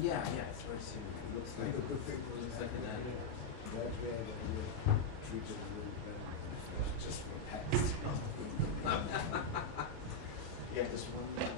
Yeah, yeah, it's very similar. It looks like an animal. Just for past. Yeah, just one minute.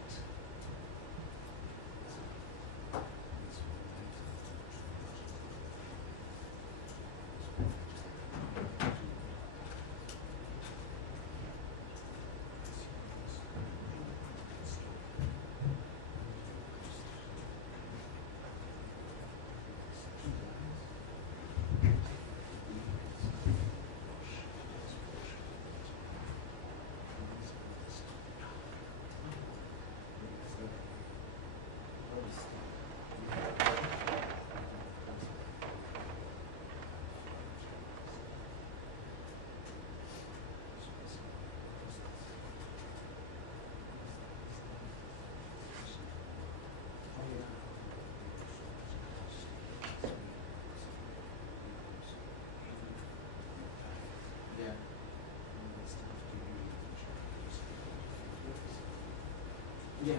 Yeah.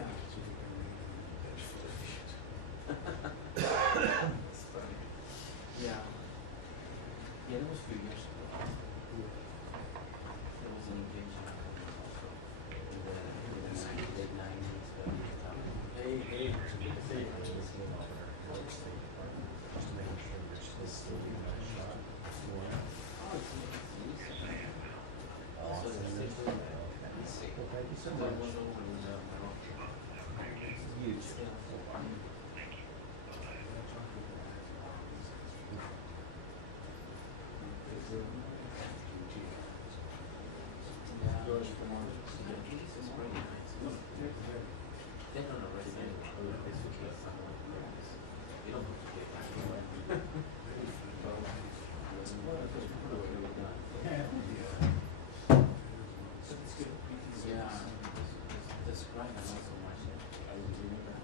It's funny. Yeah. Yeah, that was a few years ago. There was an engagement also in the late 90s, early 2000s. Hey. Also, there was huge. They don't arrest anyone. They suggest someone. They don't have to pay back. Yeah, that's right. I know so much. I was reading that.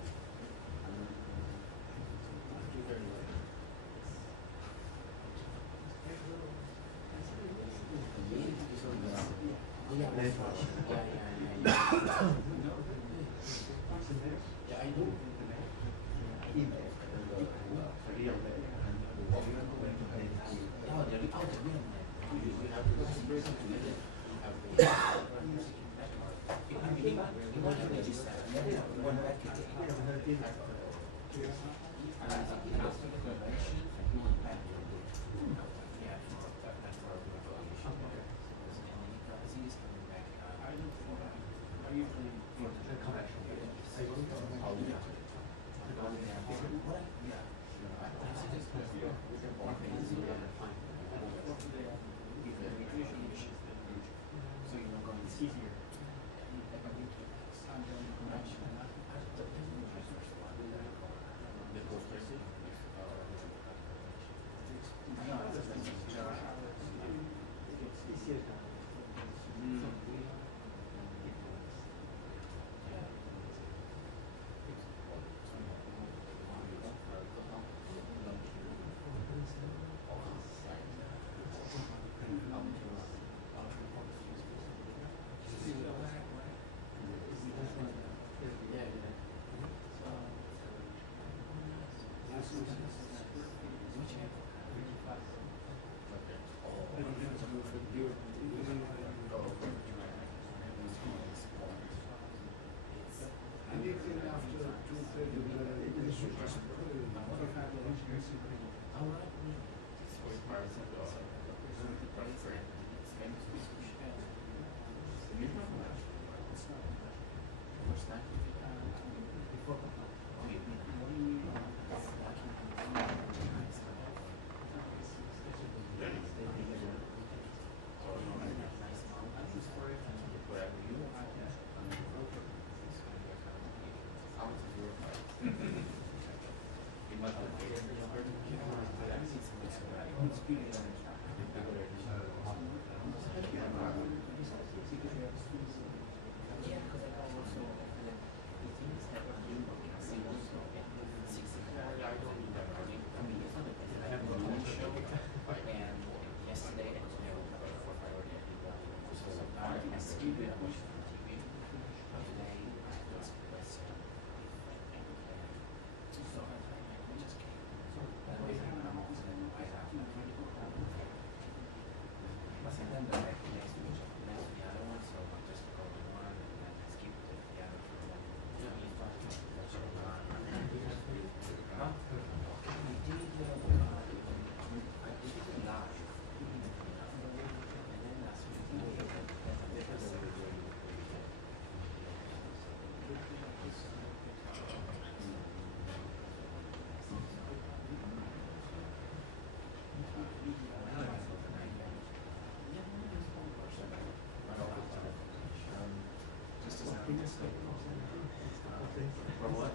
For what?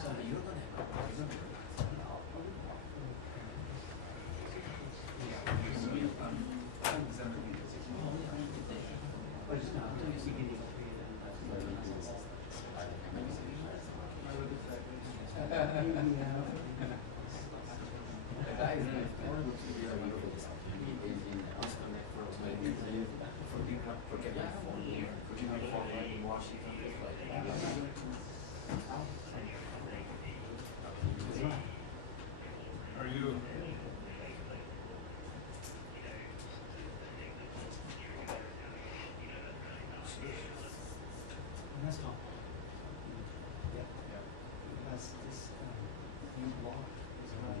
So you're gonna Are you? That's all. Yeah. Because this new law is not.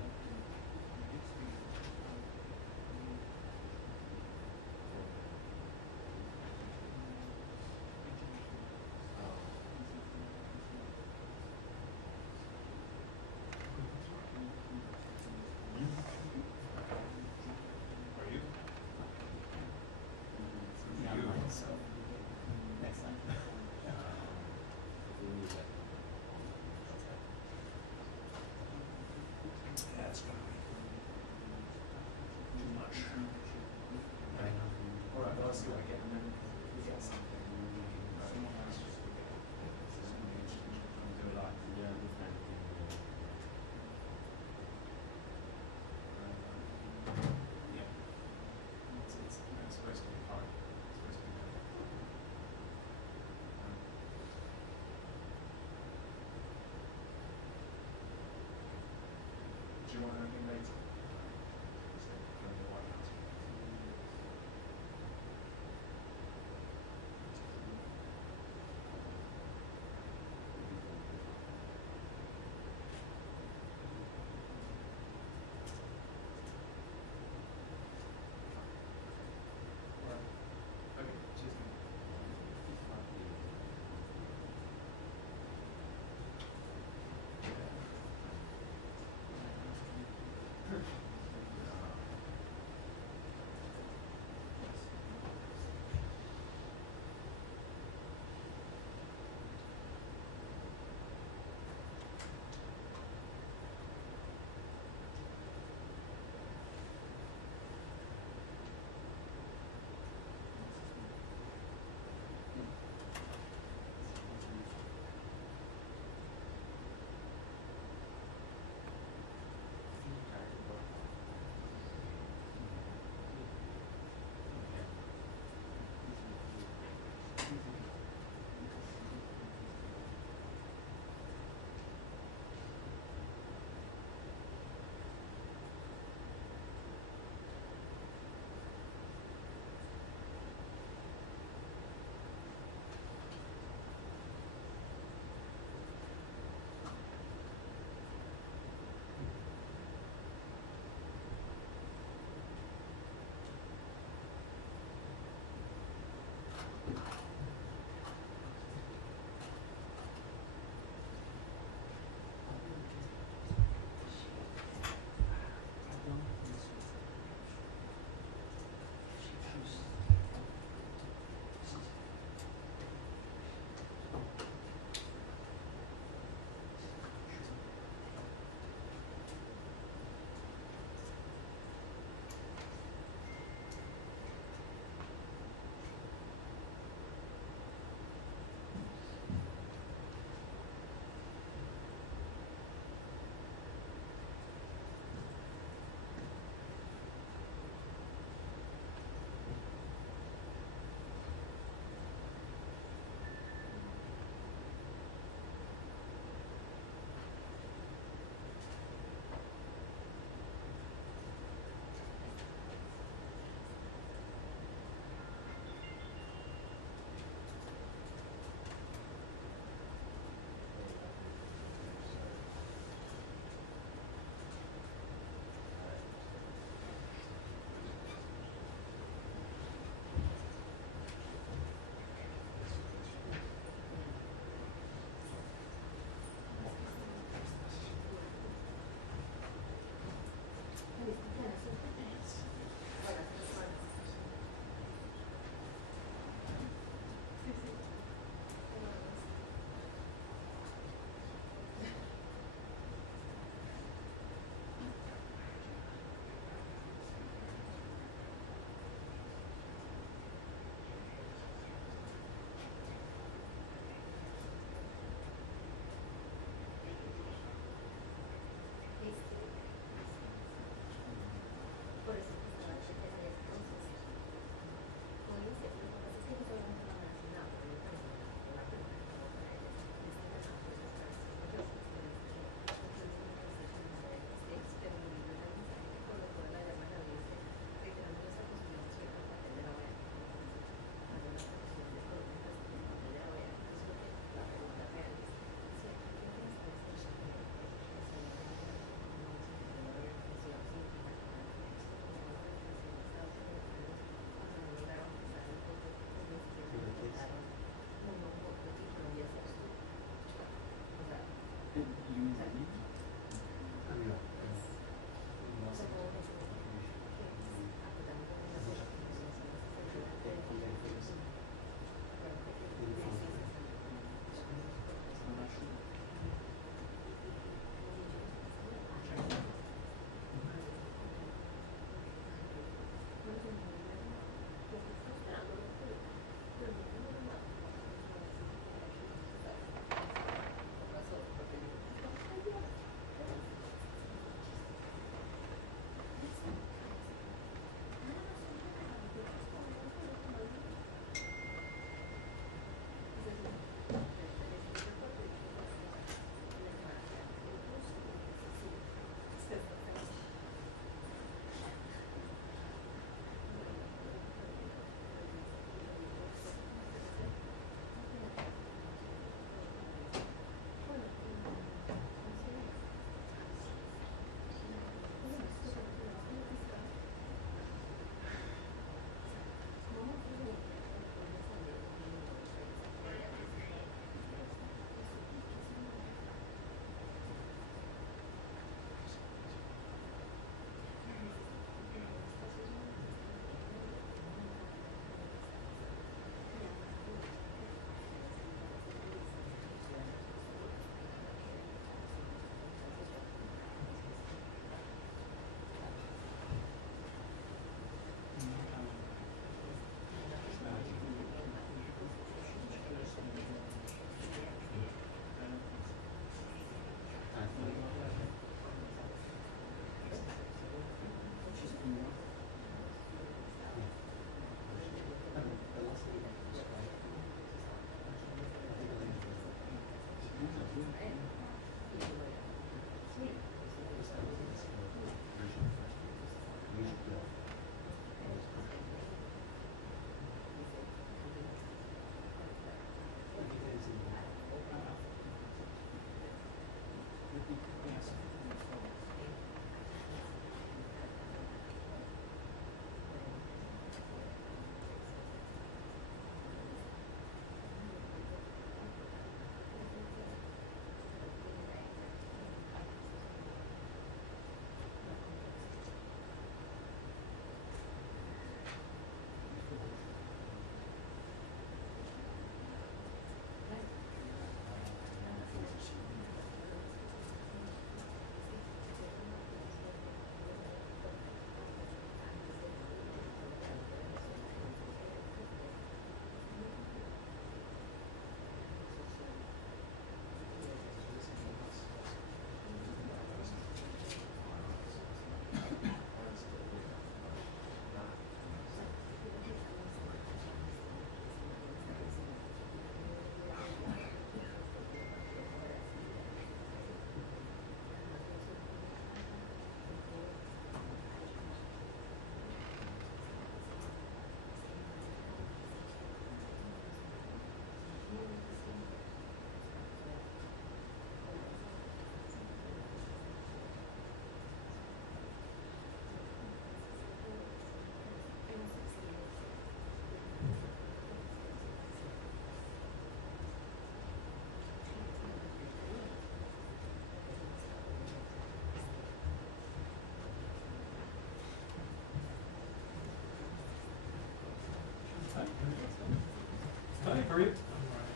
are you?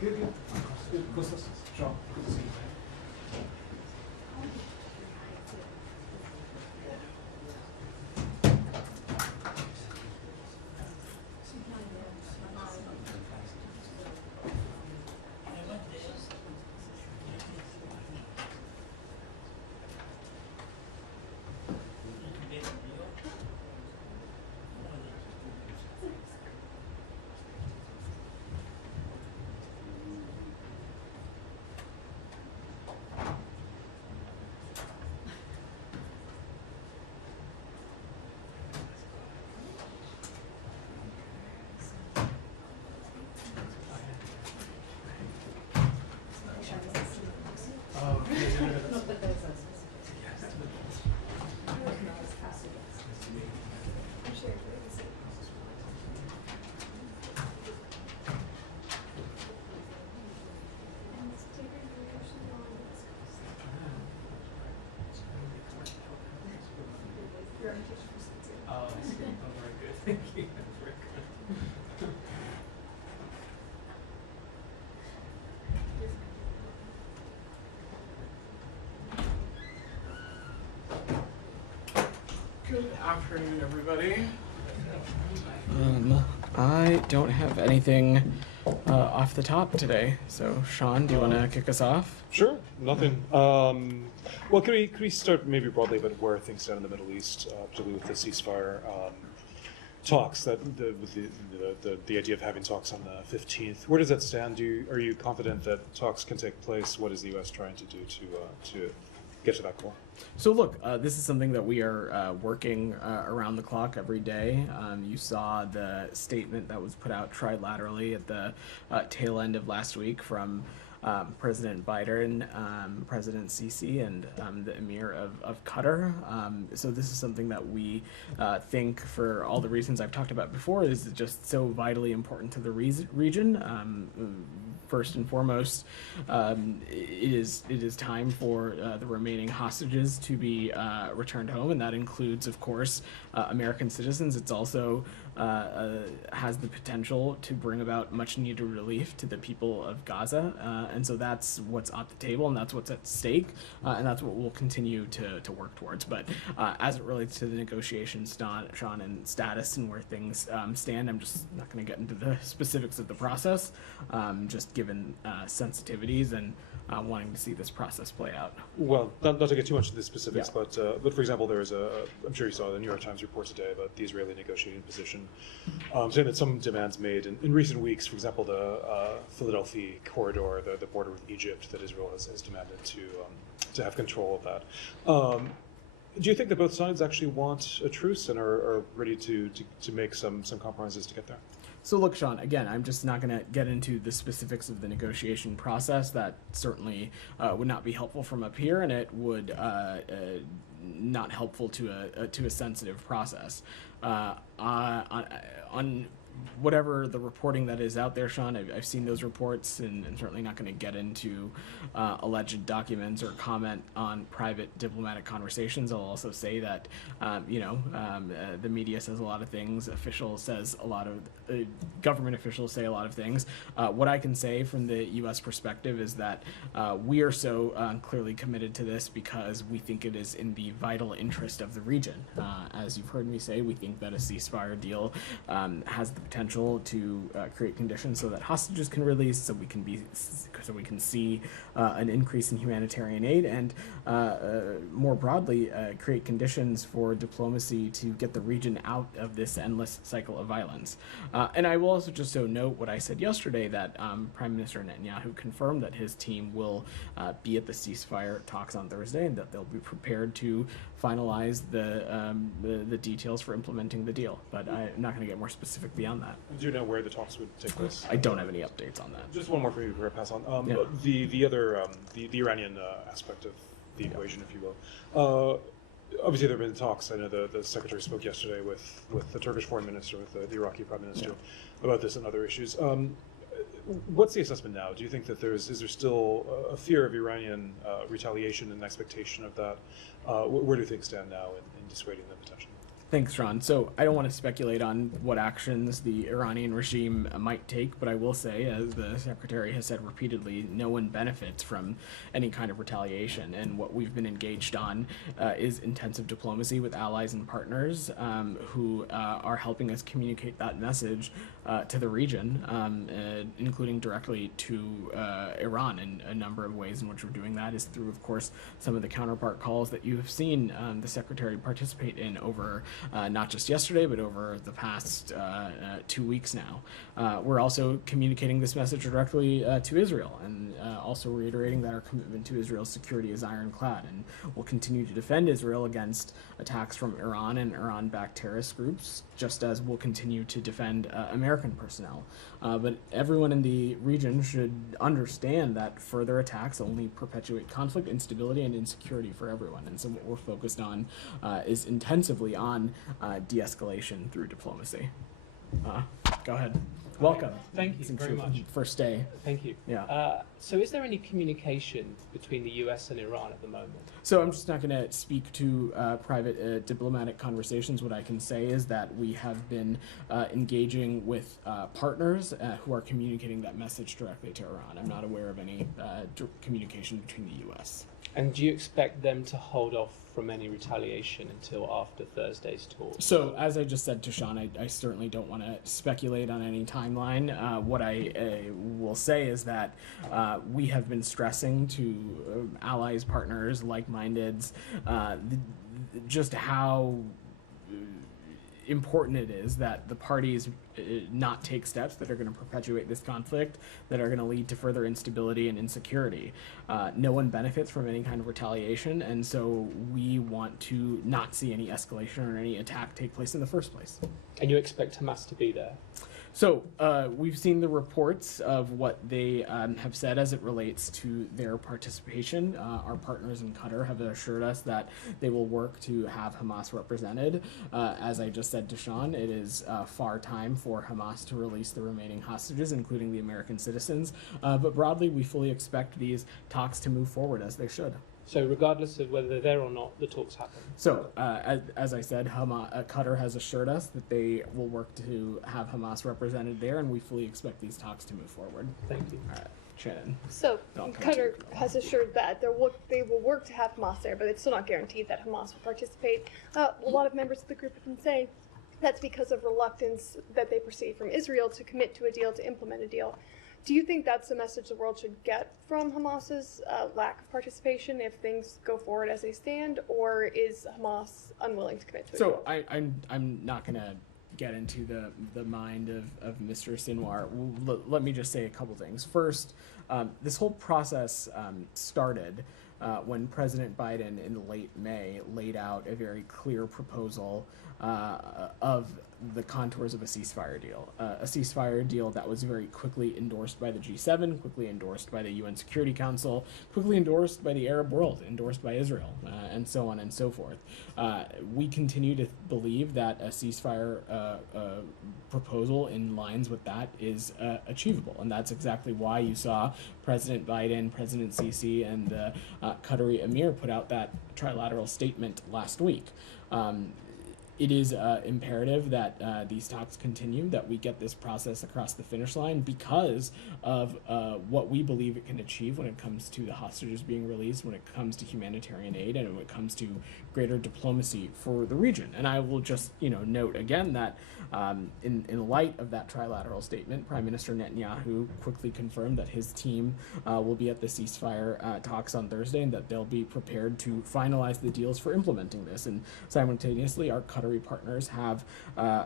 Good, good. Good. Kostas. Sean, good to see you. Oh, I see. Oh, very good. Thank you. That's very good. Good afternoon, everybody. I don't have anything off the top today. So, Sean, do you want to kick us off? Sure, nothing. Well, can we start maybe broadly about where things stand in the Middle East, particularly with the ceasefire talks? The idea of having talks on the 15th. Where does that stand? Are you confident that talks can take place? What is the U.S. trying to do to get to that goal? So look, this is something that we are working around the clock every day. You saw the statement that was put out trilaterally at the tail end of last week from President Biden, President Sisi, and the Emir of Qatar. So this is something that we think, for all the reasons I've talked about before, is just so vitally important to the region. First and foremost, it is time for the remaining hostages to be returned home, and that includes, of course, American citizens. It's also has the potential to bring about much needed relief to the people of Gaza, and so that's what's at the table, and that's what's at stake, and that's what we'll continue to work towards. But as it relates to the negotiations, Sean, and status and where things stand, I'm just not going to get into the specifics of the process, just given sensitivities and wanting to see this process play out. Well, not to get too much into the specifics, Yeah. but for example, there is I'm sure you saw the New York Times report today about the Israeli negotiating position, saying that some demands made in recent weeks, for example, the Philadelphia corridor, the border with Egypt, that Israel has demanded to have control of that. Do you think that both sides actually want a truce and are ready to make some compromises to get there? So look, Sean, again, I'm just not going to get into the specifics of the negotiation process. That certainly would not be helpful from up here, and it would not helpful to a sensitive process. On whatever the reporting that is out there, Sean, I've seen those reports, and I'm certainly not going to get into alleged documents or comment on private diplomatic conversations. I'll also say that, the media says a lot of things, government officials say a lot of things. What I can say from the U.S. perspective is that we are so clearly committed to this because we think it is in the vital interest of the region. As you've heard me say, we think that a ceasefire deal has the potential to create conditions so that hostages can release, so we can see an increase in humanitarian aid, and more broadly create conditions for diplomacy to get the region out of this endless cycle of violence. And I will also just note what I said yesterday, that Prime Minister Netanyahu confirmed that his team will be at the ceasefire talks on Thursday, and that they'll be prepared to finalize the details for implementing the deal. But I'm not going to get more specific beyond that. Do you know where the talks would take place? I don't have any updates on that. Just one more for you before I pass on. Yeah. The other the Iranian aspect of the equation, if you will. Obviously, there have been talks. I know the secretary spoke yesterday with the Turkish foreign minister, with the Iraqi prime minister, about this and other issues. What's the assessment now? Do you think that is there still a fear of Iranian retaliation and expectation of that? Where do things stand now in dissuading them potentially? Thanks, Sean. So I don't want to speculate on what actions the Iranian regime might take, but I will say, as the Secretary has said repeatedly, no one benefits from any kind of retaliation. And what we've been engaged on is intensive diplomacy with allies and partners who are helping us communicate that message to the region, including directly to Iran. And a number of ways in which we're doing that is through, of course, some of the counterpart calls that you have seen the Secretary participate in over not just yesterday, but over the past 2 weeks now. We're also communicating this message directly to Israel, and also reiterating that our commitment to Israel's security is ironclad, and we'll continue to defend Israel against attacks from Iran and Iran-backed terrorist groups, just as we'll continue to defend American personnel. But everyone in the region should understand that further attacks only perpetuate conflict, instability, and insecurity for everyone. And so what we're focused on is intensively on de-escalation through diplomacy. Go ahead. Welcome. Thank you Since very your much. First day. Thank you. Yeah. So is there any communication between the US and Iran at the moment? So I'm just not going to speak to private diplomatic conversations. What I can say is that we have been engaging with partners who are communicating that message directly to Iran. I'm not aware of any communication between the U.S. And do you expect them to hold off from any retaliation until after Thursday's talk? So, as I just said to Sean, I certainly don't want to speculate on any timeline. What I will say is that we have been stressing to allies, partners, like-mindeds, just how important it is that the parties not take steps that are going to perpetuate this conflict, that are going to lead to further instability and insecurity. No one benefits from any kind of retaliation, and so we want to not see any escalation or any attack take place in the first place. And you expect Hamas to be there? So we've seen the reports of what they have said as it relates to their participation. Our partners in Qatar have assured us that they will work to have Hamas represented. As I just said to Sean, it is far time for Hamas to release the remaining hostages, including the American citizens. But broadly, we fully expect these talks to move forward as they should. So regardless of whether they're there or not, the talks happen? So, as I said, Qatar has assured us that they will work to have Hamas represented there, and we fully expect these talks to move forward. Thank you. All right, Shannon. So Don't come to Qatar you. has assured that they will work to have Hamas there, but it's still not guaranteed that Hamas will participate. A lot of members of the group have been saying that's because of reluctance that they perceive from Israel to commit to a deal, to implement a deal. Do you think that's the message the world should get from Hamas's lack of participation if things go forward as they stand, or is Hamas unwilling to commit to it? So I'm not going to get into the mind of Mr. Sinoir. Let me just say a couple things. First, this whole process started when President Biden in late May laid out a very clear proposal of the contours of a ceasefire deal that was very quickly endorsed by the G7, quickly endorsed by the UN Security Council, quickly endorsed by the Arab world, endorsed by Israel, and so on and so forth. We continue to believe that a ceasefire proposal in lines with that is achievable, and that's exactly why you saw President Biden, President Sisi, and the Qatari Emir put out that trilateral statement last week. It is imperative that these talks continue, that we get this process across the finish line because of what we believe it can achieve when it comes to the hostages being released, when it comes to humanitarian aid, and when it comes to greater diplomacy for the region. And I will just note again that in light of that trilateral statement, Prime Minister Netanyahu quickly confirmed that his team will be at the ceasefire talks on Thursday, and that they'll be prepared to finalize the deals for implementing this. And simultaneously, our Qatari partners have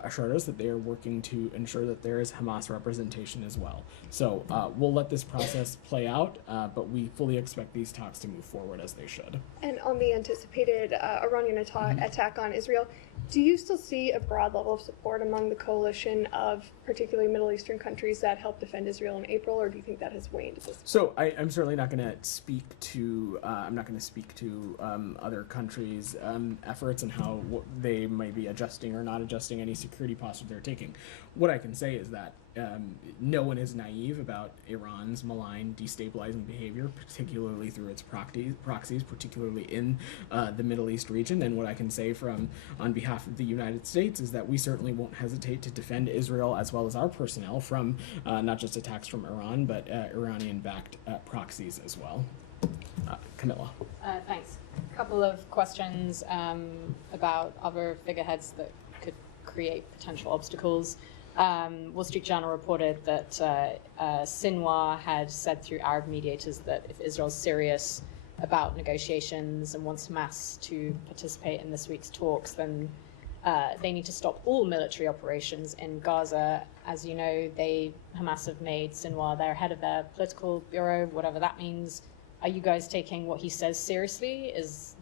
assured us that they are working to ensure that there is Hamas representation as well. So we'll let this process play out, but we fully expect these talks to move forward as they should. And on the anticipated Iranian attack on Israel, do you still see a broad level of support among the coalition of particularly Middle Eastern countries that helped defend Israel in April, or do you think that has waned at this point? So I'm certainly not going to speak to other countries' efforts and how they might may be adjusting or not adjusting any security posture they're taking. What I can say is that no one is naive about Iran's malign, destabilizing behavior, particularly through its proxies, particularly in the Middle East region. And what I can say on behalf of the United States is that we certainly won't hesitate to defend Israel as well as our personnel from not just attacks from Iran, but Iranian-backed proxies as well. Camilla. Thanks. A couple of questions about other figureheads that could create potential obstacles. Wall Street Journal reported that Sinoir had said through Arab mediators that if Israel's serious about negotiations and wants Hamas to participate in this week's talks, then they need to stop all military operations in Gaza. As you know, Hamas have made Sinoir their head of their political bureau, whatever that means. Are you guys taking what he says seriously?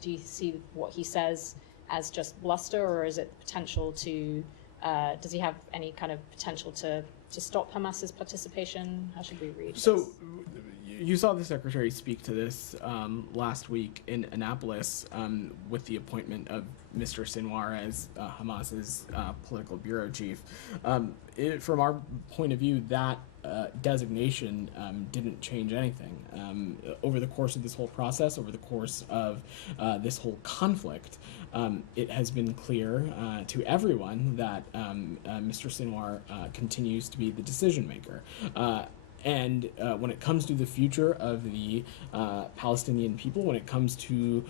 Do you see what he says as just bluster, or is it potential to? Does he have any kind of potential to stop Hamas's participation? How should we read this? You saw the secretary speak to this last week in Annapolis with the appointment of Mr. Sinoir as Hamas's political bureau chief. From our point of view, that designation didn't change anything. Over the course of this whole process, over the course of this whole conflict, it has been clear to everyone that Mr. Sinoir continues to be the decision maker. And when it comes to the future of the Palestinian people, when it comes to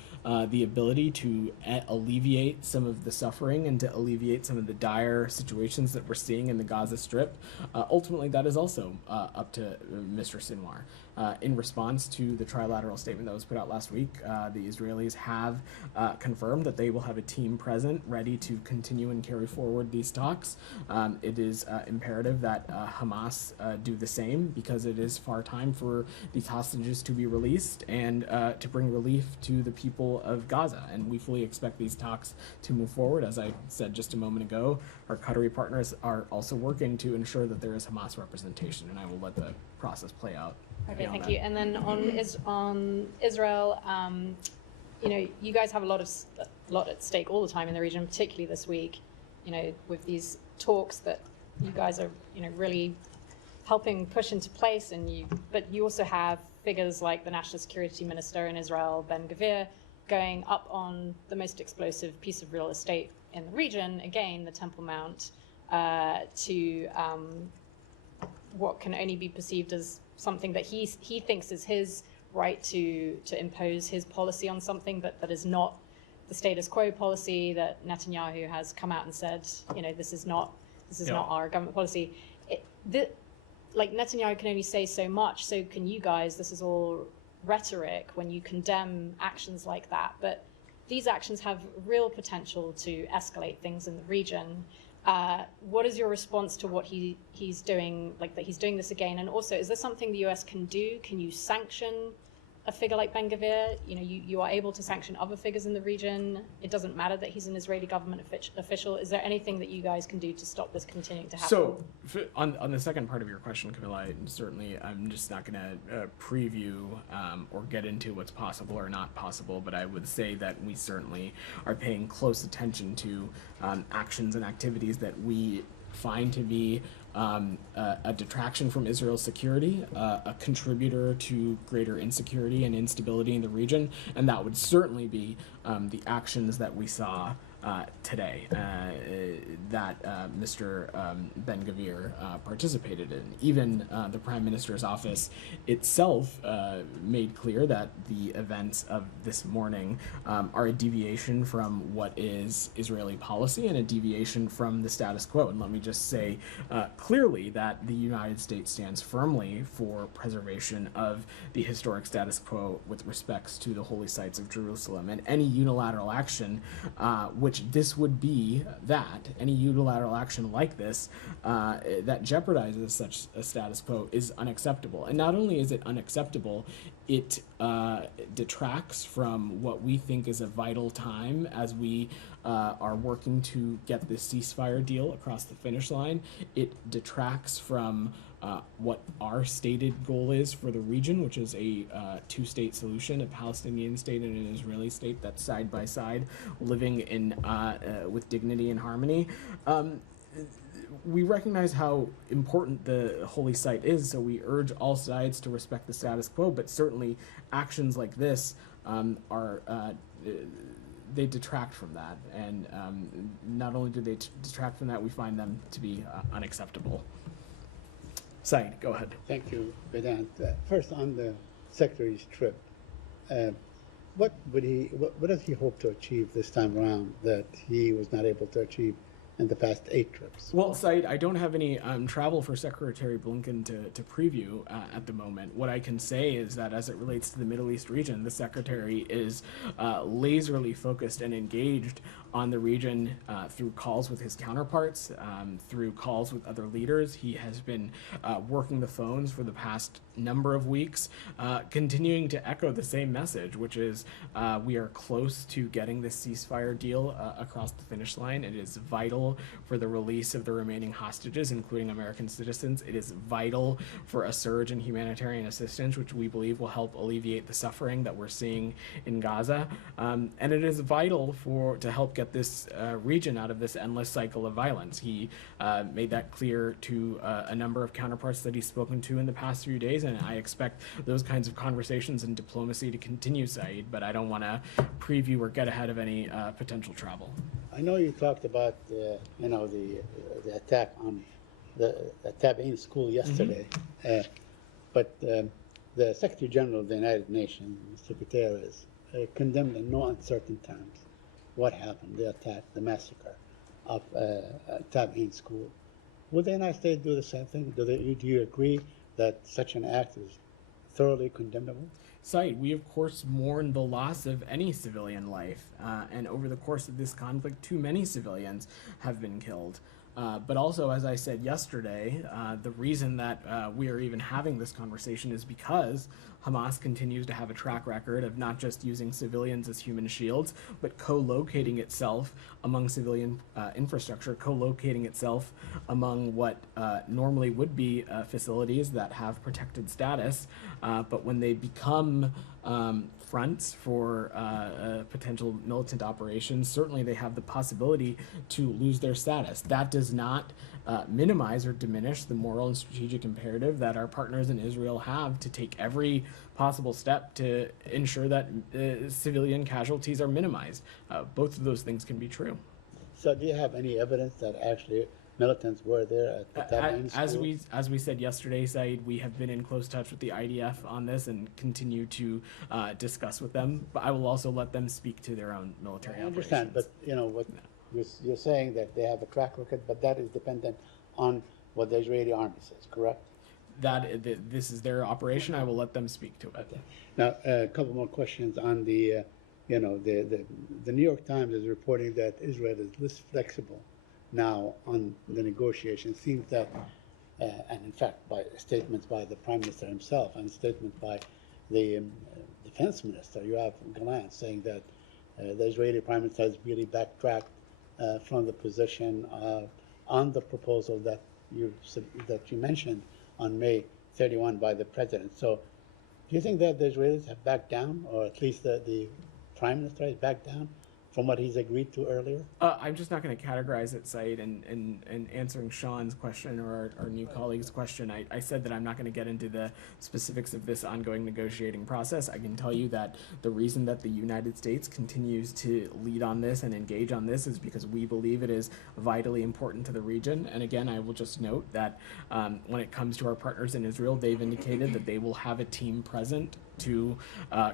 the ability to alleviate some of the suffering and to alleviate some of the dire situations that we're seeing in the Gaza Strip, ultimately that is also up to Mr. Sinoir. In response to the trilateral statement that was put out last week, the Israelis have confirmed that they will have a team present ready to continue and carry forward these talks. It is imperative that Hamas do the same, because it is far time for these hostages to be released and to bring relief to the people of Gaza. And we fully expect these talks to move forward. As I said just a moment ago, our Qatari partners are also working to ensure that there is Hamas representation, and I will let the process play out. Okay, thank you. And then on Israel, you guys have a lot at stake all the time in the region, particularly this week. With these talks that you guys are, really helping push into place, but you also have figures like the National Security Minister in Israel, Ben-Gvir, going up on the most explosive piece of real estate in the region, again, the Temple Mount, to what can only be perceived as something that he thinks is his right to impose his policy on something, but that is not the status quo policy that Netanyahu has come out and said, this is not our government policy. Netanyahu can only say so much, so can you guys. This is all rhetoric when you condemn actions like that, but these actions have real potential to escalate things in the region. What is your response to what he's doing, that he's doing this again? And also, is there something the US can do? Can you sanction a figure like Ben-Gvir? You are able to sanction other figures in the region. It doesn't matter that he's an Israeli government official. Is there anything that you guys can do to stop this continuing to happen? So, on the second part of your question, Camilla, I'm just not going to preview or get into what's possible or not possible, but I would say that we certainly are paying close attention to actions and activities that we find to be a detraction from Israel's security, a contributor to greater insecurity and instability in the region, and that would certainly be the actions that we saw today that Mr. Ben-Gvir participated in. Even the Prime Minister's office itself made clear that the events of this morning are a deviation from what is Israeli policy and a deviation from the status quo. And let me just say clearly that the United States stands firmly for preservation of the historic status quo with respects to the holy sites of Jerusalem, and any unilateral action which this would be any unilateral action like this that jeopardizes such a status quo is unacceptable. And not only is it unacceptable, it detracts from what we think is a vital time as we are working to get this ceasefire deal across the finish line. It detracts from what our stated goal is for the region, which is a two-state solution, a Palestinian state and an Israeli state that's side by side, living in with dignity and harmony. We recognize how important the holy site is, so we urge all sides to respect the status quo, but certainly actions like this they detract from that, and not only do they detract from that, we find them to be unacceptable. Said, go ahead. Thank you, Vedant. First, on the Secretary's trip, what does he hope to achieve this time around that he was not able to achieve in the past 8 trips? Well, Said, I don't have any travel for Secretary Blinken to preview at the moment. What I can say is that as it relates to the Middle East region, the Secretary is laserly focused and engaged on the region through calls with his counterparts, through calls with other leaders. He has been working the phones for the past number of weeks, continuing to echo the same message, which is we are close to getting this ceasefire deal across the finish line. It is vital for the release of the remaining hostages, including American citizens. It is vital for a surge in humanitarian assistance, which we believe will help alleviate the suffering that we're seeing in Gaza. And it is vital to help get this region out of this endless cycle of violence. He made that clear to a number of counterparts that he's spoken to in the past few days, and I expect those kinds of conversations and diplomacy to continue, Said, but I don't want to preview or get ahead of any potential travel. I know you talked about the attack on the Tabain school yesterday, but the Secretary General of the United Nations, Mr. Guterres, condemned in no uncertain terms what happened, the attack, the massacre of Tabain school. Would the United States do the same thing? Do you agree that such an act is thoroughly condemnable? Said, we of course mourn the loss of any civilian life, and over the course of this conflict, too many civilians have been killed. But also, as I said yesterday, the reason that we are even having this conversation is because Hamas continues to have a track record of not just using civilians as human shields, but co-locating itself among civilian infrastructure, co-locating itself among what normally would be facilities that have protected status, but when they become fronts for potential militant operations, certainly they have the possibility to lose their status. That does not minimize or diminish the moral and strategic imperative that our partners in Israel have to take every possible step to ensure that civilian casualties are minimized. Both of those things can be true. So do you have any evidence that actually militants were there at the Tabain school? As we said yesterday, Said, we have been in close touch with the IDF on this and continue to discuss with them. But I will also let them speak to their own military operations. I understand, but what you're saying that they have a track record, but that is dependent on what the Israeli army says, correct? This is their operation. I will let them speak to it. Okay. Now, a couple more questions on the New York Times is reporting that Israel is less flexible now on the negotiations. Seems that, and in fact, by statements by the Prime Minister himself and statement by the Defense Minister, you have Gallant saying that the Israeli Prime Minister has really backtracked from the position on the proposal that you mentioned on May 31 by the President. So, do you think that the Israelis have backed down, or at least the Prime Minister has backed down from what he's agreed to earlier? I'm just not going to categorize it, Said, and answering Sean's question or our new colleague's question. I said that I'm not going to get into the specifics of this ongoing negotiating process. I can tell you that the reason that the United States continues to lead on this and engage on this is because we believe it is vitally important to the region. And again, I will just note that when it comes to our partners in Israel, they've indicated that they will have a team present to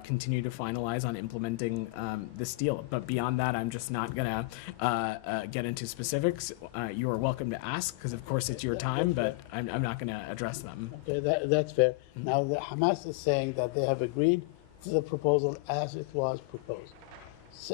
continue to finalize on implementing this deal. But beyond that, I'm just not going to get into specifics. You are welcome to ask, because of course it's your time, but I'm not going to address them. Okay, that's fair. Mm-hmm. Now, the Hamas is saying that they have agreed to the proposal as it was proposed,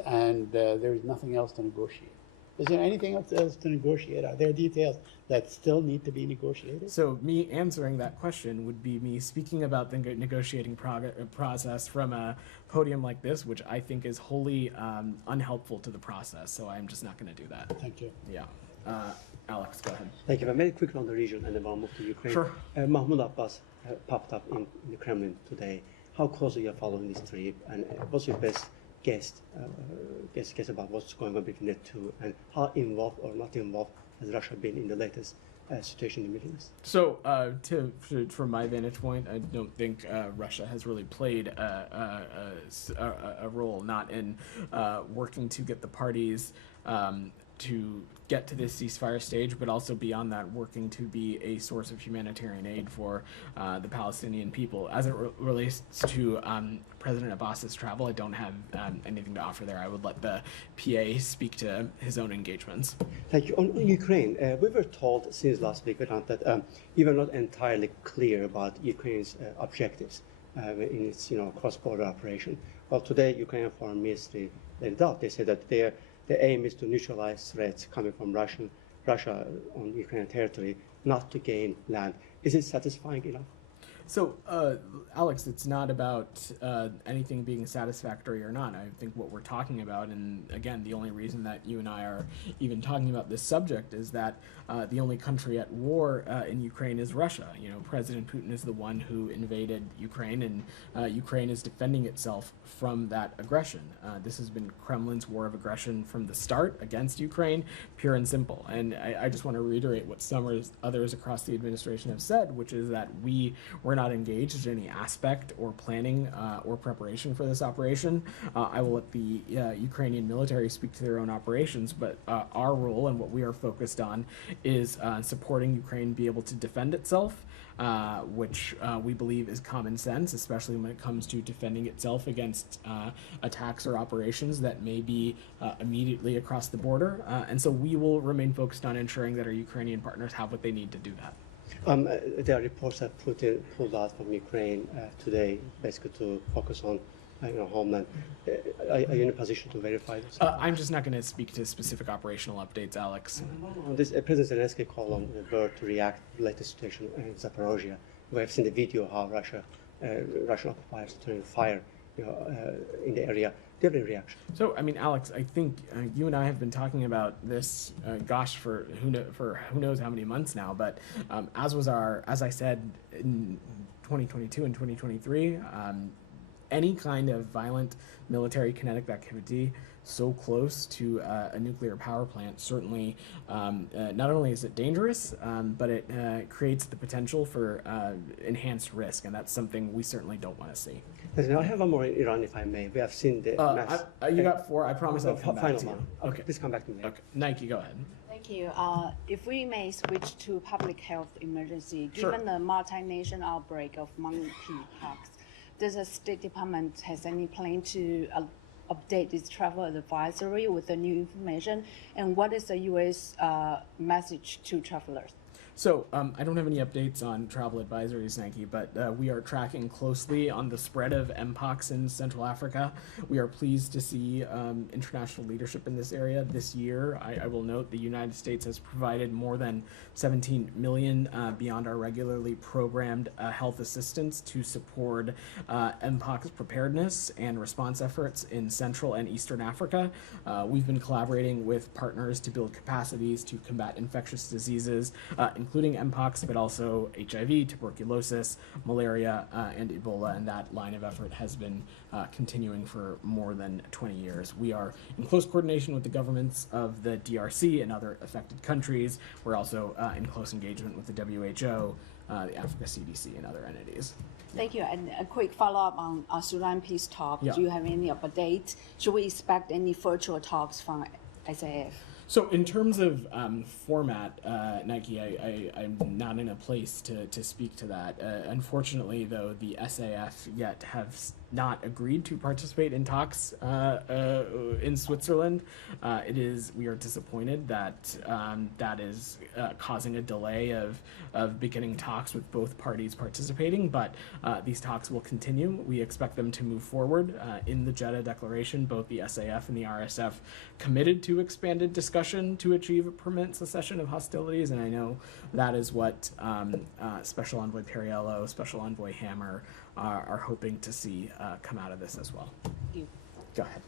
and there is nothing else to negotiate. Is there anything else to negotiate? Are there details that still need to be negotiated? So me answering that question would be me speaking about the negotiating process from a podium like this, which I think is wholly unhelpful to the process. So I'm just not going to do that. Thank you. Yeah. Alex, go ahead. Thank you. Very quickly on the region, and then we'll move to Ukraine. Sure. Mahmoud Abbas popped up in the Kremlin today. How closely are you following this trip, and what's your best guess about what's going on between the two, and how involved or not involved has Russia been in the latest situation in the Middle East? So, from my vantage point, I don't think Russia has really played a role, not in working to get the parties to get to this ceasefire stage, but also beyond that, working to be a source of humanitarian aid for the Palestinian people. As it relates to President Abbas's travel, I don't have anything to offer there. I would let the PA speak to his own engagements. Thank you. On Ukraine, we were told since last week, Vedant, that you were not entirely clear about Ukraine's objectives in its cross-border operation. Well, today, Ukrainian Foreign Ministry laid it out. They said that their aim is to neutralize threats coming from Russia on Ukrainian territory, not to gain land. Is it satisfying enough? So, Alex, it's not about anything being satisfactory or not. I think what we're talking about, and again, the only reason that you and I are even talking about this subject is that the only country at war in Ukraine is Russia. President Putin is the one who invaded Ukraine, and Ukraine is defending itself from that aggression. This has been Kremlin's war of aggression from the start against Ukraine, pure and simple. And I just want to reiterate what some others across the administration have said, which is that we're not engaged in any aspect or planning or preparation for this operation. I will let the Ukrainian military speak to their own operations, but our role and what we are focused on is supporting Ukraine be able to defend itself, which we believe is common sense, especially when it comes to defending itself against attacks or operations that may be immediately across the border. And so we will remain focused on ensuring that our Ukrainian partners have what they need to do that. There are reports that Putin pulled out from Ukraine today, basically to focus on homeland. Are you in a position to verify this? I'm just not going to speak to specific operational updates, Alex. On this, President Zelensky called on the Verd to react to the latest situation in Zaporozhye. We have seen the video how Russian occupiers turning fire in the area. Do you have any reaction? So, Alex, I think you and I have been talking about this, for who knows how many months now. But as I said in 2022 and 2023, any kind of violent military kinetic activity so close to a nuclear power plant certainly not only is it dangerous, but it creates the potential for enhanced risk, and that's something we certainly don't want to see. I have one more in Iran, if I may. We have seen the mass. You got four. I promise I'll come back to you. Okay, please come back to me. Okay, Nike, go ahead. Thank you. If we may switch to public health emergency, Sure. given the multinational outbreak of monkeypox, does the State Department has any plan to update its travel advisory with the new information? And what is the U.S. Message to travelers? So I don't have any updates on travel advisories, Nike, but we are tracking closely on the spread of Mpox in Central Africa. We are pleased to see international leadership in this area. This year, I will note the United States has provided more than 17 million beyond our regularly programmed health assistance to support Mpox preparedness and response efforts in Central and Eastern Africa. We've been collaborating with partners to build capacities to combat infectious diseases, including Mpox, but also HIV, tuberculosis, malaria, and Ebola, and that line of effort has been continuing for more than 20 years. We are in close coordination with the governments of the DRC and other affected countries. We're also in close engagement with the WHO, the Africa CDC, and other entities. Thank you. And a quick follow-up on Sudan peace talk. Yeah. Do you have any updates? Should we expect any virtual talks from SAF? So in terms of format, Nike, I'm not in a place to speak to that. Unfortunately, though, the SAF yet have not agreed to participate in talks in Switzerland. We are disappointed that that is causing a delay of beginning talks with both parties participating, but these talks will continue. We expect them to move forward. In the Jeddah Declaration, both the SAF and the RSF committed to expanded discussion to achieve a permanent cessation of hostilities, and I know that is what Special Envoy Perriello, Special Envoy Hammer are hoping to see come out of this as well. Thank you. Go ahead.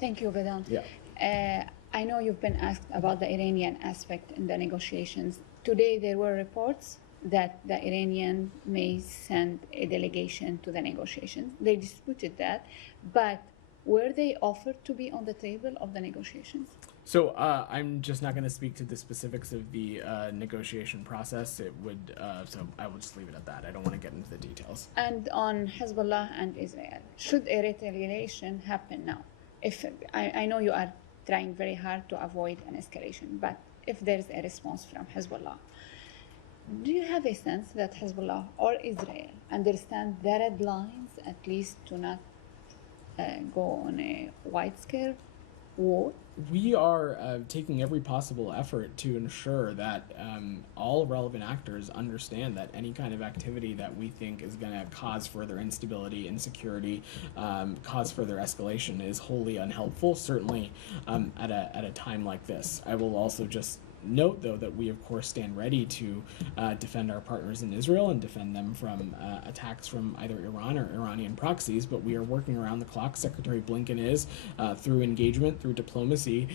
Thank you, Vedant. Yeah. I know you've been asked about the Iranian aspect in the negotiations. Today there were reports that the Iranian may send a delegation to the negotiations. They disputed that, but were they offered to be on the table of the negotiations? So I'm just not going to speak to the specifics of the negotiation process. It would, so I will just leave it at that. I don't want to get into the details. And on Hezbollah and Israel, should a retaliation happen now? If I know you are trying very hard to avoid an escalation, but if there's a response from Hezbollah, do you have a sense that Hezbollah or Israel understand the red lines, at least to not go on a wide-scale war? We are taking every possible effort to ensure that all relevant actors understand that any kind of activity that we think is going to cause further instability, insecurity, cause further escalation is wholly unhelpful, certainly at a time like this. I will also just note, though, that we, of course, stand ready to defend our partners in Israel and defend them from attacks from either Iran or Iranian proxies, but we are working around the clock. Secretary Blinken is, through engagement, through diplomacy,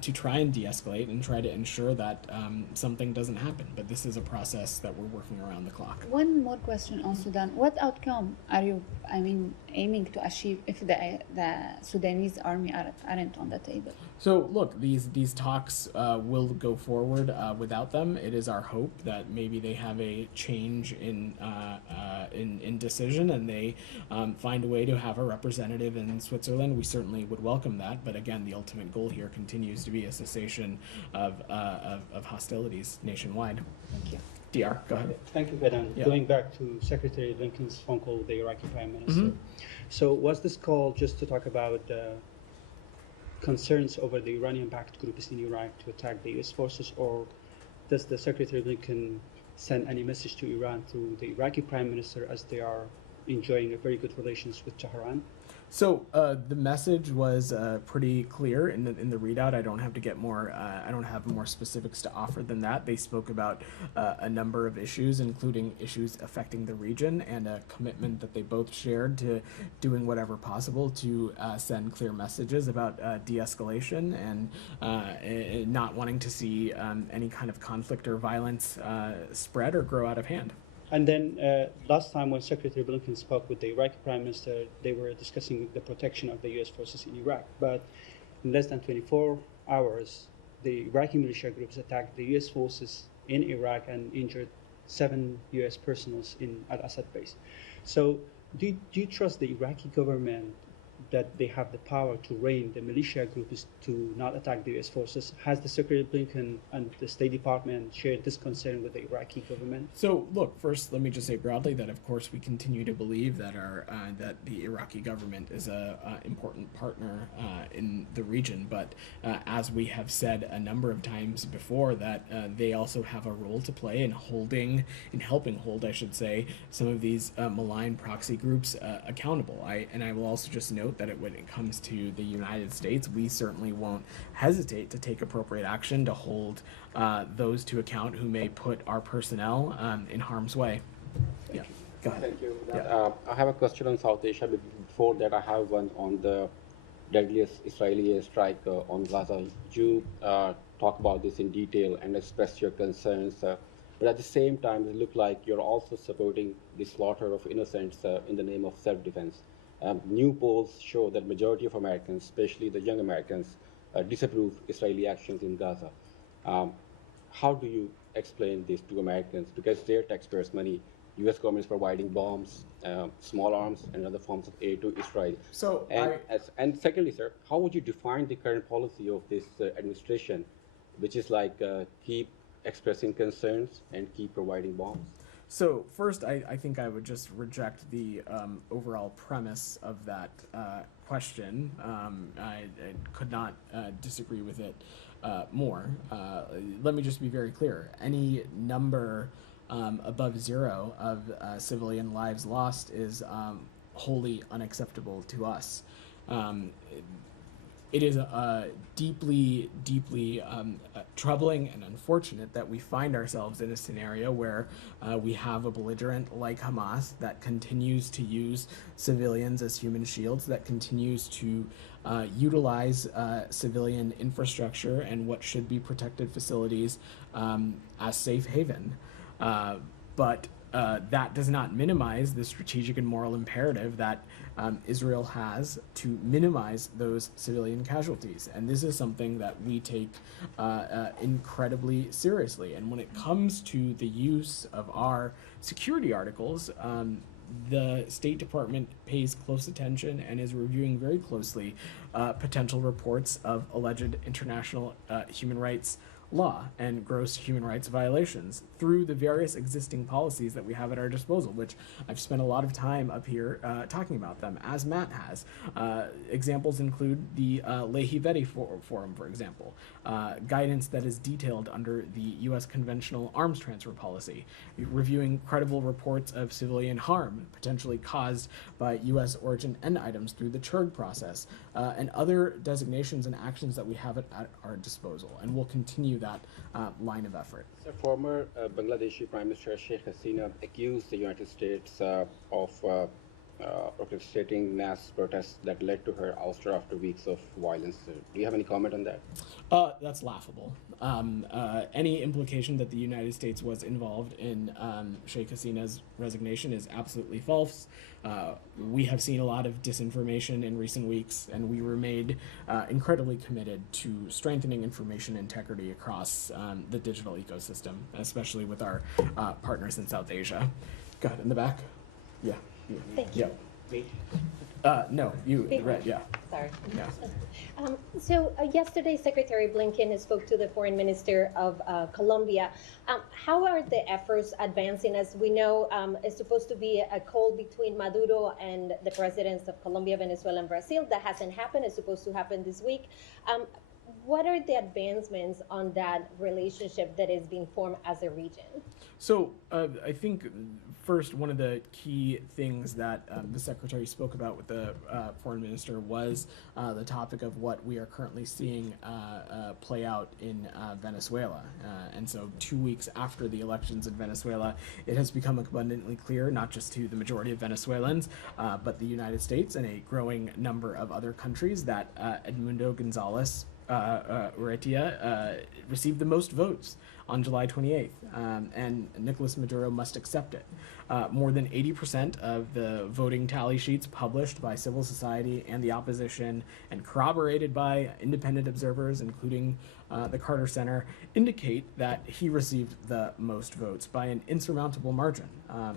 to try and de-escalate and try to ensure that something doesn't happen. But this is a process that we're working around the clock. One more question on Sudan. What outcome are you, aiming to achieve if the Sudanese army aren't on the table? So, look, these talks will go forward without them. It is our hope that maybe they have a change in decision and they find a way to have a representative in Switzerland. We certainly would welcome that, but again, the ultimate goal here continues to be a cessation of hostilities nationwide. Thank you. DR, go ahead. Thank you, Vedant. Yeah. Going back to Secretary Blinken's phone call with the Iraqi Prime Minister. So was this call just to talk about concerns over the Iranian-backed groups in Iraq to attack the U.S. forces, or does the Secretary Blinken send any message to Iran through the Iraqi Prime Minister as they are enjoying a very good relations with Tehran? So the message was pretty clear in the readout. I don't have to get more. I don't have more specifics to offer than that. They spoke about a number of issues, including issues affecting the region, and a commitment that they both shared to doing whatever possible to send clear messages about de-escalation and not wanting to see any kind of conflict or violence spread or grow out of hand. And then last time when Secretary Blinken spoke with the Iraqi Prime Minister, they were discussing the protection of the U.S. forces in Iraq. But in less than 24 hours, the Iraqi militia groups attacked the U.S. forces in Iraq and injured 7 U.S. personnel in Al-Assad base. So do you trust the Iraqi government that they have the power to rein the militia groups to not attack the U.S. forces? Has the Secretary Blinken and the State Department shared this concern with the Iraqi government? So, look, first, let me just say broadly that, of course, we continue to believe that that the Iraqi government is a important partner in the region. But as we have said a number of times before, that they also have a role to play in helping hold, I should say, some of these malign proxy groups accountable. I will also just note that when it comes to the United States, we certainly won't hesitate to take appropriate action to hold those to account who may put our personnel in harm's way. Yeah, go ahead. Thank you. Yeah. I have a question on South Asia. Before that, I have one on the deadliest Israeli strike on Gaza. You talk about this in detail and express your concerns. But at the same time, it looks like you're also supporting the slaughter of innocents in the name of self-defense. New polls show that majority of Americans, especially the young Americans, disapprove Israeli actions in Gaza. How do you explain this to Americans? Because their taxpayers' money, U.S. government is providing bombs, small arms, and other forms of aid to Israel. So, and secondly, sir, how would you define the current policy of this administration, which is like keep expressing concerns and keep providing bombs? So first, I think I would just reject the overall premise of that question. I could not disagree with it more. Let me just be very clear. Any number above zero of civilian lives lost is wholly unacceptable to us. It is deeply, deeply troubling and unfortunate that we find ourselves in a scenario where we have a belligerent like Hamas that continues to use civilians as human shields, that continues to utilize civilian infrastructure and what should be protected facilities as safe haven. But that does not minimize the strategic and moral imperative that Israel has to minimize those civilian casualties. And this is something that we take incredibly seriously. And when it comes to the use of our security articles, the State Department pays close attention and is reviewing very closely potential reports of alleged international human rights law and gross human rights violations through the various existing policies that we have at our disposal, which I've spent a lot of time up here talking about them, as Matt has. Examples include the Lehi-Veti Forum, for example, guidance that is detailed under the U.S. conventional arms transfer policy, reviewing credible reports of civilian harm potentially caused by U.S. origin end items through the CHURG process, and other designations and actions that we have at our disposal, and we'll continue that line of effort. So former Bangladeshi Prime Minister Sheikh Hasina accused the United States of orchestrating mass protests that led to her ouster after weeks of violence. Do you have any comment on that? That's laughable. Any implication that the United States was involved in Sheikh Hasina's resignation is absolutely false. We have seen a lot of disinformation in recent weeks, and we remained incredibly committed to strengthening information integrity across the digital ecosystem, especially with our partners in South Asia. Go ahead, in the back. Yeah. Thank you. No, you, right, yeah. Sorry. Yeah. So yesterday, Secretary Blinken spoke to the Foreign Minister of Colombia. How are the efforts advancing? As we know, it's supposed to be a call between Maduro and the presidents of Colombia, Venezuela, and Brazil. That hasn't happened. It's supposed to happen this week. What are the advancements on that relationship that is being formed as a region? So I think first, one of the key things that the Secretary spoke about with the Foreign Minister was the topic of what we are currently seeing play out in Venezuela. And so 2 weeks after the elections in Venezuela, it has become abundantly clear, not just to the majority of Venezuelans, but the United States and a growing number of other countries, that Edmundo Gonzalez Urrutia received the most votes on July 28th, and Nicolas Maduro must accept it. More than 80% of the voting tally sheets published by civil society and the opposition and corroborated by independent observers, including the Carter Center, indicate that he received the most votes by an insurmountable margin.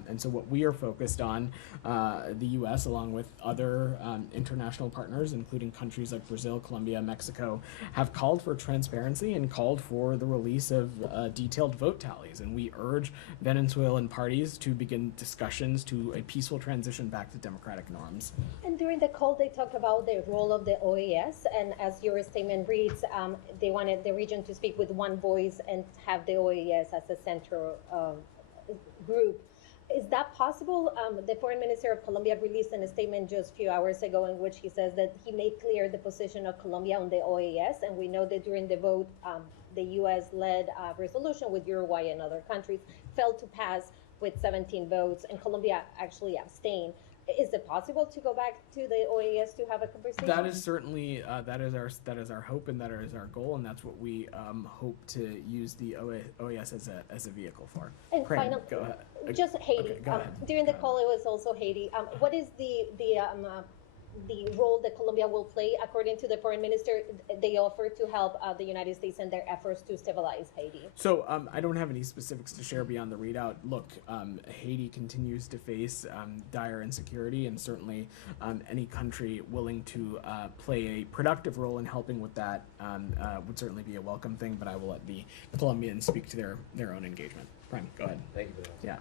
And so what we are focused on, the U.S. along with other international partners, including countries like Brazil, Colombia, Mexico, have called for transparency and called for the release of detailed vote tallies. And we urge Venezuelan parties to begin discussions to a peaceful transition back to democratic norms. And during the call, they talked about the role of the OAS, and as your statement reads, they wanted the region to speak with one voice and have the OAS as a central group. Is that possible? The Foreign Minister of Colombia released a statement just a few hours ago in which he says that he made clear the position of Colombia on the OAS, and we know that during the vote, the U.S.-led resolution with Uruguay and other countries failed to pass with 17 votes, and Colombia actually abstained. Is it possible to go back to the OAS to have a conversation? That is certainly that is our hope, and that is our goal, and that's what we hope to use the OAS as a vehicle for. And Crane, go ahead. Just Haiti. Okay, go ahead. During the call, it was also Haiti. What is the role that Colombia will play? According to the Foreign Minister, they offer to help the United States in their efforts to stabilize Haiti. So I don't have any specifics to share beyond the readout. Look, Haiti continues to face dire insecurity, and certainly any country willing to play a productive role in helping with that would certainly be a welcome thing, but I will let the Colombians speak to their own engagement. Prime, go ahead. Thank you for that. Yeah.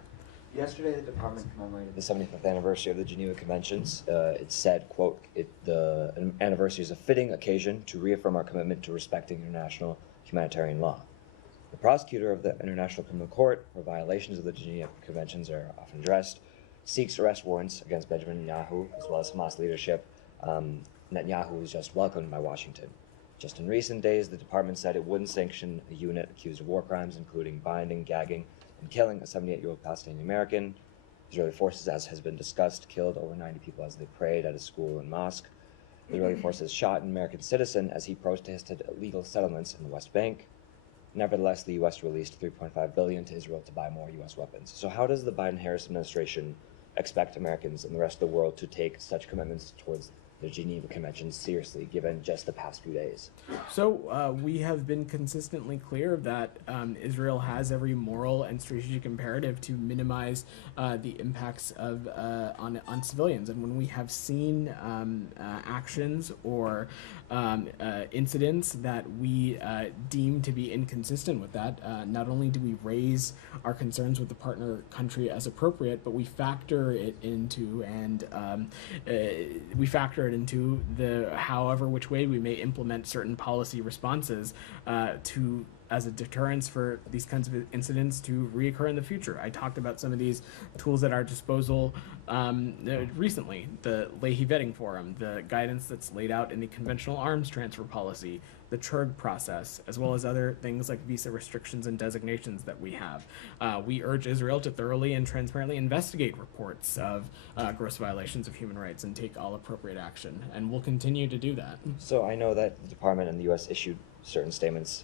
Yesterday, the department commemorated the 75th anniversary of the Geneva Conventions. It said, quote, the anniversary is a fitting occasion to reaffirm our commitment to respecting international humanitarian law. The prosecutor of the International Criminal Court for violations of the Geneva Conventions are often addressed, seeks arrest warrants against Benjamin Netanyahu as well as Hamas leadership. Netanyahu was just welcomed by Washington. Just in recent days, the department said it wouldn't sanction a unit accused of war crimes, including binding, gagging, and killing a 78-year-old Palestinian American. Israeli forces, as has been discussed, killed over 90 people as they prayed at a school and mosque. The Israeli forces shot an American citizen as he protested illegal settlements in the West Bank. Nevertheless, the U.S. released $3.5 billion to Israel to buy more U.S. weapons. So how does the Biden-Harris administration expect Americans and the rest of the world to take such commitments towards the Geneva Convention seriously, given just the past few days? So we have been consistently clear that Israel has every moral and strategic imperative to minimize the impacts of on civilians. And when we have seen actions or incidents that we deem to be inconsistent with that, not only do we raise our concerns with the partner country as appropriate, but we factor it into into the however which way we may implement certain policy responses to as a deterrence for these kinds of incidents to reoccur in the future. I talked about some of these tools at our disposal recently, the Leahy Vetting Forum, the guidance that's laid out in the conventional arms transfer policy, the CHURG process, as well as other things like visa restrictions and designations that we have. We urge Israel to thoroughly and transparently investigate reports of gross violations of human rights and take all appropriate action, and we'll continue to do that. So I know that the department and the U.S. issued certain statements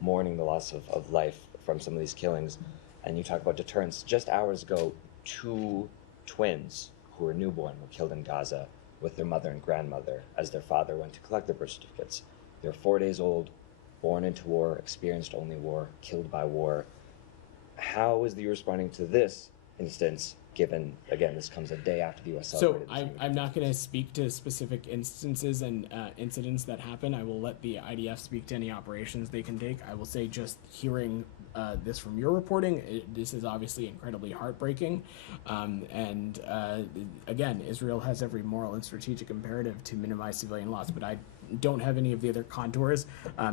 mourning the loss of life from some of these killings, and you talk about deterrence. Just hours ago, 2 twins who were newborn were killed in Gaza with their mother and grandmother as their father went to collect their birth certificates. They're 4 days old, born into war, experienced only war, killed by war. How is the U.S. responding to this instance, given, again, this comes a day after the U.S. celebrated? So I'm not going to speak to specific instances and incidents that happen. I will let the IDF speak to any operations they can take. I will say, just hearing this from your reporting, this is obviously incredibly heartbreaking. Again, Israel has every moral and strategic imperative to minimize civilian loss, but I don't have any of the other contours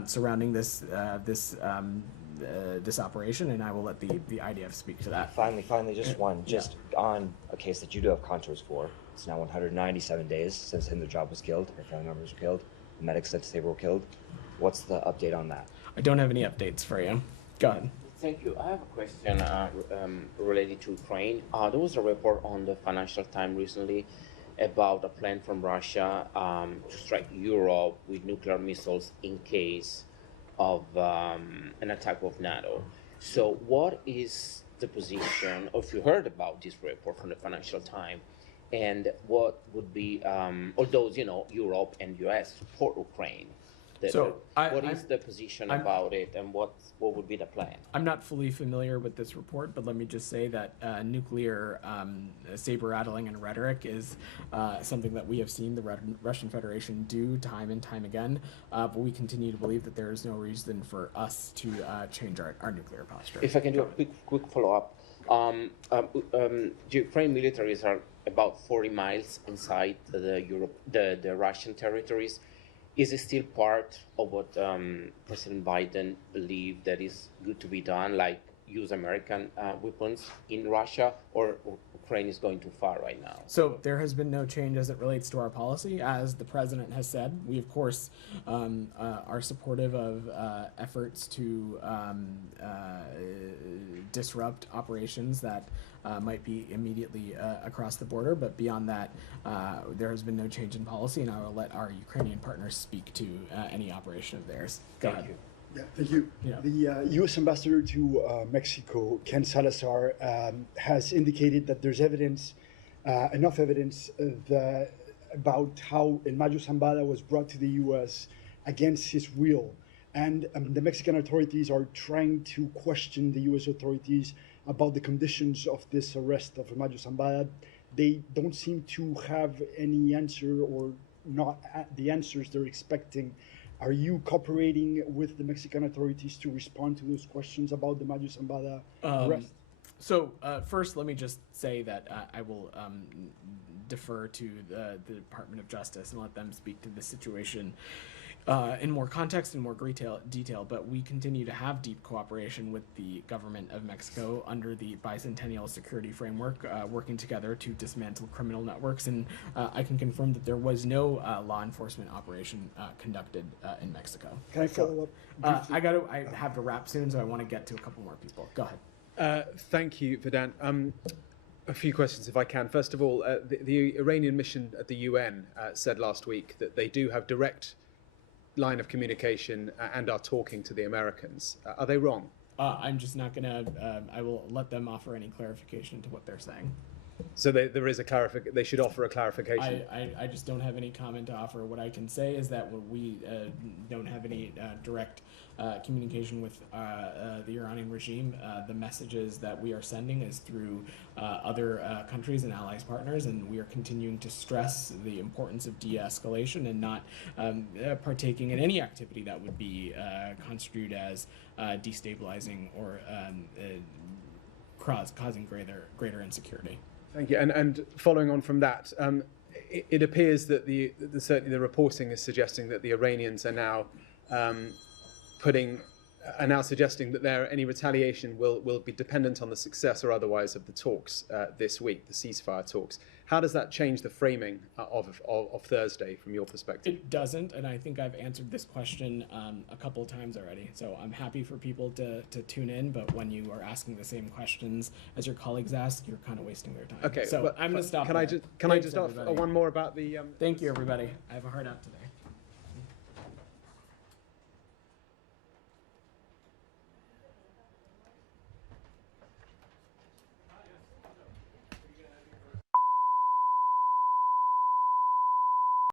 surrounding this operation, and I will let the IDF speak to that. Finally, just one, on a case that you do have contours for. It's now 197 days since Hindu was killed, her family members were killed, the medics that they were killed. What's the update on that? I don't have any updates for you. Go ahead. Thank you. I have a question related to Ukraine. There was a report on the Financial Times recently about a plan from Russia to strike Europe with nuclear missiles in case of an attack of NATO. So what is the position, or if you heard about this report from the Financial Times, and what would be, although, Europe and US support Ukraine, what is the position about it, and what would be the plan? I'm not fully familiar with this report, but let me just say that nuclear saber-rattling and rhetoric is something that we have seen the Russian Federation do time and time again, but we continue to believe that there is no reason for us to change our nuclear posture. If I can do a quick follow-up. The Ukraine militaries are about 40 miles inside the Russian territories. Is it still part of what President Biden believed that is good to be done, like use American weapons in Russia, or Ukraine is going too far right now? So there has been no change as it relates to our policy. As the president has said, we of course are supportive of efforts to disrupt operations that might be immediately across the border, but beyond that, there has been no change in policy, and I will let our Ukrainian partners speak to any operation of theirs. Go ahead. Yeah, thank you. Yeah. The U.S. ambassador to Mexico, Ken Salazar, has indicated that there's evidence, enough evidence, about how El Mayo Zambada was brought to the U.S. against his will. And the Mexican authorities are trying to question the U.S. authorities about the conditions of this arrest of El Mayo Zambada. They don't seem to have any answer, or not the answers they're expecting. Are you cooperating with the Mexican authorities to respond to those questions about the Mayo Zambada arrest? So first, let me just say that I will defer to the Department of Justice and let them speak to the situation in more context and more detail. But we continue to have deep cooperation with the government of Mexico under the Bicentennial Security Framework, working together to dismantle criminal networks. And I can confirm that there was no law enforcement operation conducted in Mexico. Can I follow up? I have to wrap soon, so I want to get to a couple more people. Go ahead. Thank you, Vedant. A few questions, if I can. First of all, the Iranian mission at the UN said last week that they do have direct line of communication and are talking to the Americans. Are they wrong? I'm just not going to, I will let them offer any clarification to what they're saying. So there is a they should offer a clarification. I just don't have any comment to offer. What I can say is that we don't have any direct communication with the Iranian regime. The messages that we are sending is through other countries and allies partners, and we are continuing to stress the importance of de-escalation and not partaking in any activity that would be construed as destabilizing or causing greater insecurity. Thank you. And following on from that, it appears that certainly the reporting is suggesting that the Iranians are now suggesting that any retaliation will be dependent on the success or otherwise of the talks this week, the ceasefire talks. How does that change the framing of Thursday from your perspective? It doesn't, and I think I've answered this question a couple of times already. So I'm happy for people to tune in, but when you are asking the same questions as your colleagues ask, you're kind of wasting their time. Okay, so I'm going to stop. Can I just ask one more about the? Thank you, everybody. I have a hard out today.